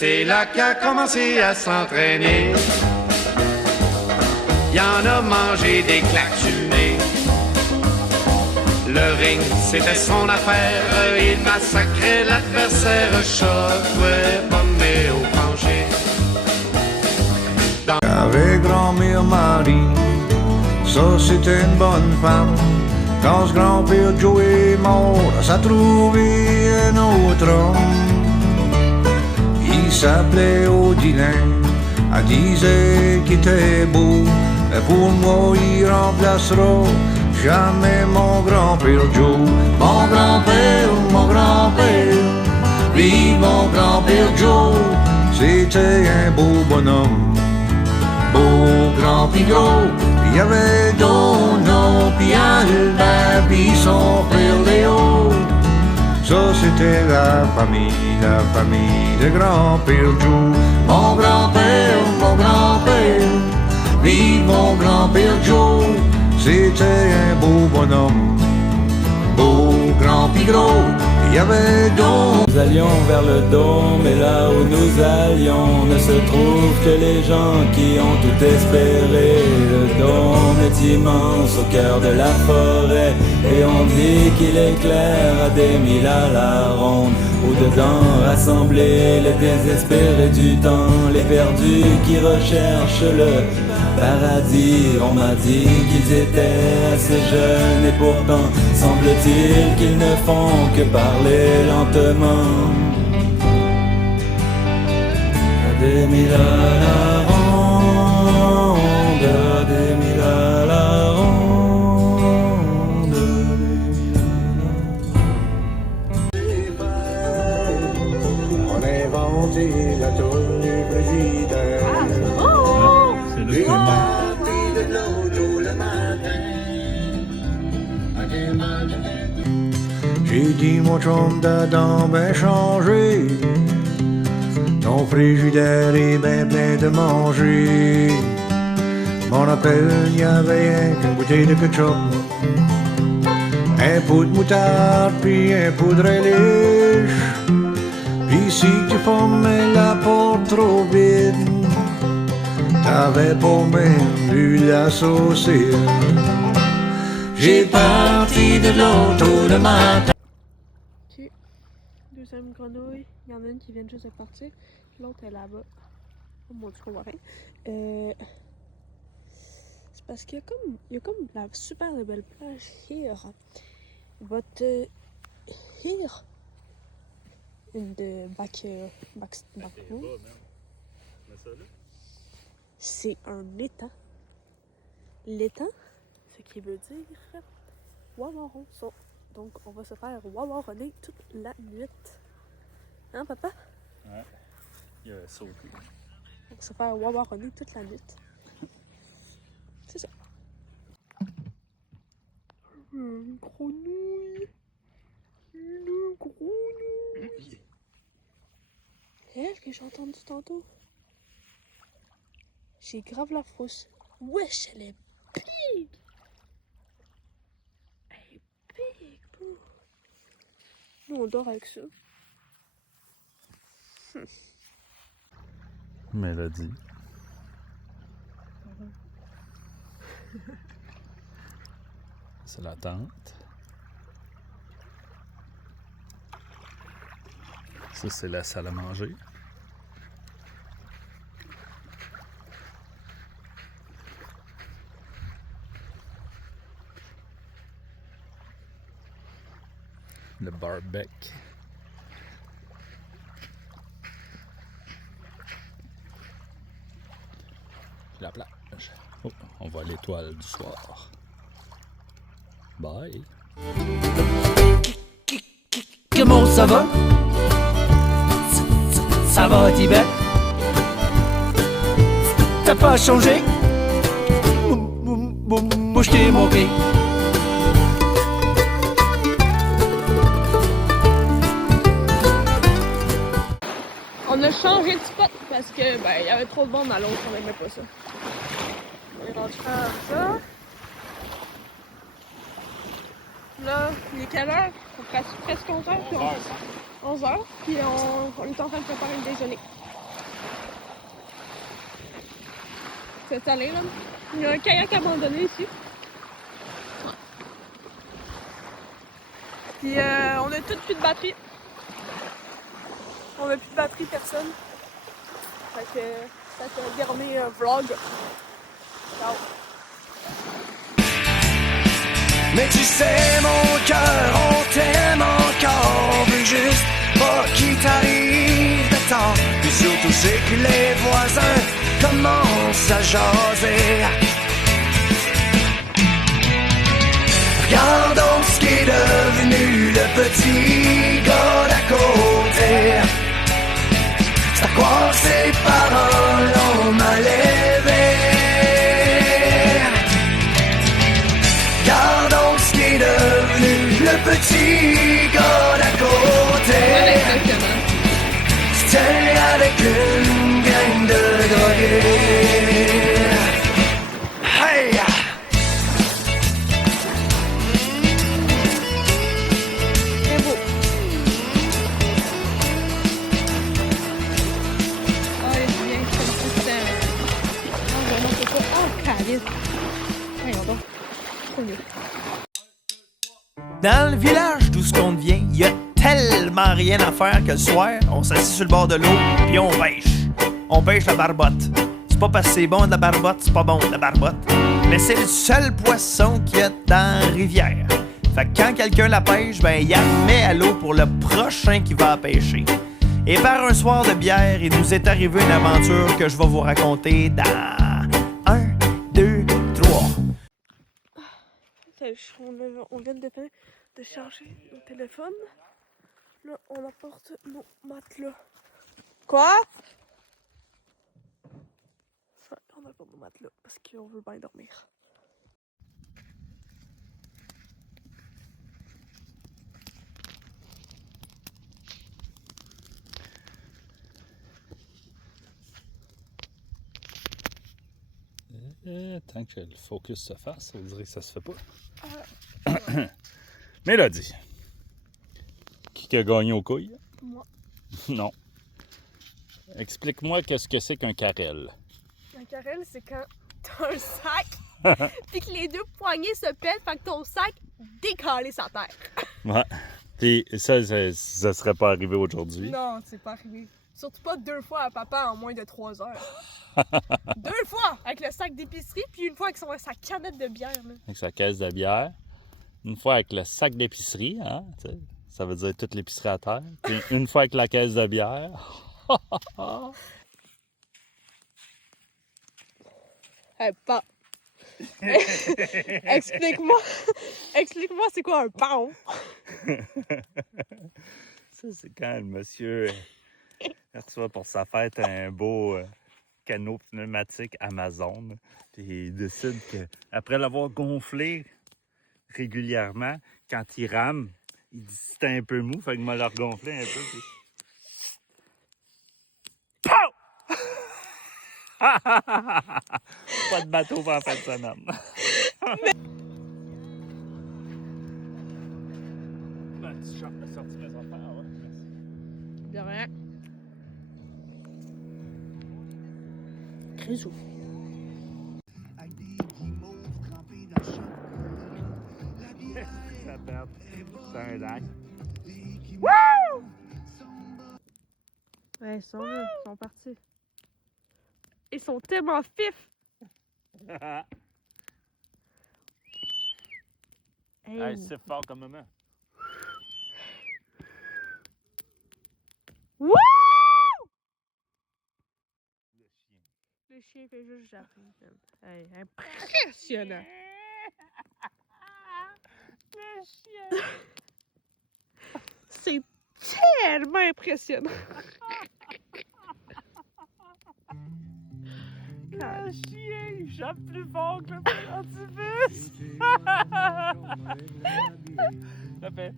c'est là qu'a commencé à s'entraîner. Il en a mangé des claques sur le nez. Le ring, c'était son affaire. Il massacrait l'adversaire. Choc, pommé au plancher. Avec grand-mère Marie, ça c'était une bonne femme. Quand ce grand-père Joe est mort, ça a trouvé un autre homme. Il s'appelait Odilin, elle disait qu'il était beau. Mais pour moi, il remplacera jamais mon grand-père Joe. Mon grand-père, vive mon grand-père Joe. C'était un beau bonhomme, beau, grand pis gros. Il y avait Dono, pis Albert, pis son frère Léo. Ça c'était la famille de grand-père Joe. Mon grand-père, vive mon grand-père Joe. C'était un beau bonhomme, beau, grand pis gros. Il y avait Dono. Nous allions vers le dôme et là où nous allions ne se trouve que les gens qui ont tout espéré. Le dôme est immense au cœur de la forêt et on dit qu'il éclaire à des milles à la ronde. Au-dedans rassemblés les désespérés du temps, les perdus qui recherchent le paradis. On m'a dit qu'ils étaient assez jeunes et pourtant semble-t-il qu'ils ne font que parler lentement. À des milles à la ronde, à des milles à la ronde, à des milles à la ronde. On a inventé la tourne du président. C'est le J'ai film. parti de l'auto le matin. J'ai dit mon chum d'Adam ben changé. Ton frigidaire est ben plein de manger. Mon appel, y avait rien qu'une bouteille de ketchup, un pot de moutarde puis un pot de relish. Puis si tu fermais la porte trop vite, t'avais pas même vu la saucisse. J'ai parti de l'auto le matin. Ok, deuxième grenouille. Il y en a une qui vient juste de partir, l'autre est là-bas. Oh mon dieu, on voit rien. C'est parce qu'il y a comme la super belle plage here. But here in the back room, c'est un étang. L'étang, ce qui veut dire wawaron. Donc on va se faire wawaronner toute la nuit. Hein papa? Ouais, il a sauté. On va se faire wawaronner toute la nuit. C'est ça. Une grenouille. Une grenouille. C'est elle que j'ai entendue tantôt. J'ai grave la frousse. Wesh, elle est big! Elle est big, bro. Nous, on dort avec ça. Mélodie. C'est la tente. Ça, c'est la salle à manger. Le barbecue. La plage. Oh, on voit l'étoile du soir. Bye. Comment ça va? Ça va, Tibet? T'as pas changé? Moi je t'ai manqué. On a changé de spot parce que il y avait trop de monde à l'autre, on n'aimait pas ça. On est rendu faire ça. Là, il est quelle heure? Presque 11h. 11h. Puis on est en train de préparer le déjeuner. C'est allé, là. Il y a un kayak abandonné ici. Puis on a toutes plus de batterie. On a plus de batterie, personne. Fait que ça fait un dernier vlog. Ciao. Mais tu sais, mon cœur, on t'aime encore. Veux juste pas qu'il t'arrive de temps. Puis surtout, c'est que les voisins commencent à jaser. Regarde donc ce qui est devenu le petit gars d'à côté. C'est à croire que ses parents l'ont mal élevé. Regarde donc ce qui est devenu le petit gars d'à côté. C'était avec une gang de drogués. Hey! Très beau. Oh, il est bien, comme ça, c'était... Non, vraiment, c'est pas... Oh, calice. Voyons donc. C'est mieux. Dans le village d'où ce qu'on vient, il y a tellement rien à faire que le soir, on s'assit sur le bord de l'eau puis on pêche. On pêche la barbotte. C'est pas parce que c'est bon de la barbotte, c'est pas bon de la barbotte. Mais c'est le seul poisson qu'il y a dans la rivière. Fait que quand quelqu'un la pêche, ben il la met à l'eau pour le prochain qui va la pêcher. Et par un soir de bière, il nous est arrivé une aventure que je vais vous raconter dans 1, 2, 3. On vient de charger nos téléphones. Là, on apporte nos matelas. Quoi? Ouais, on apporte nos matelas parce qu'on veut bien dormir. Tant que le focus se fasse, on dirait que ça se fait pas. Mélodie. Qui a gagné aux couilles? Moi. Non. Explique-moi qu'est-ce que c'est qu'un carrel. Un carrel, c'est quand t'as un sac, puis que les deux poignées se pètent, fait que ton sac décalé sa terre. Ouais. Puis ça serait pas arrivé aujourd'hui. Non, c'est pas arrivé. Surtout pas 2 fois à papa en moins de 3 heures. 2 fois avec le sac d'épicerie, puis une fois avec sa canette de bière. Là. Avec sa caisse de bière. Une fois avec le sac d'épicerie, hein, tu sais, ça veut dire toute l'épicerie à terre. Puis une fois avec la caisse de bière. Hey, pas. Explique-moi c'est quoi un pão? Ça, c'est quand le monsieur reçoit pour sa fête un beau canot pneumatique Amazon. Puis il décide qu'après l'avoir gonflé régulièrement, quand il rame, il dit c'était un peu mou, fait que m'a le regonflé un peu. Puis... Pow! Pas de bateau pour en fin de semaine. Ben, tu sorti mes affaires, ouais. Merci. De rien. Grisou. Ça perd. C'est un lac. Ouais, ils sont là, ils sont partis. Ils sont tellement fifs! Hey, c'est fort comme moment. Wouh! Le chien fait juste japper. Hey, impressionnant! Le chien! C'est tellement impressionnant! Le chien, il jappe plus fort que le petit bus! Ça fait...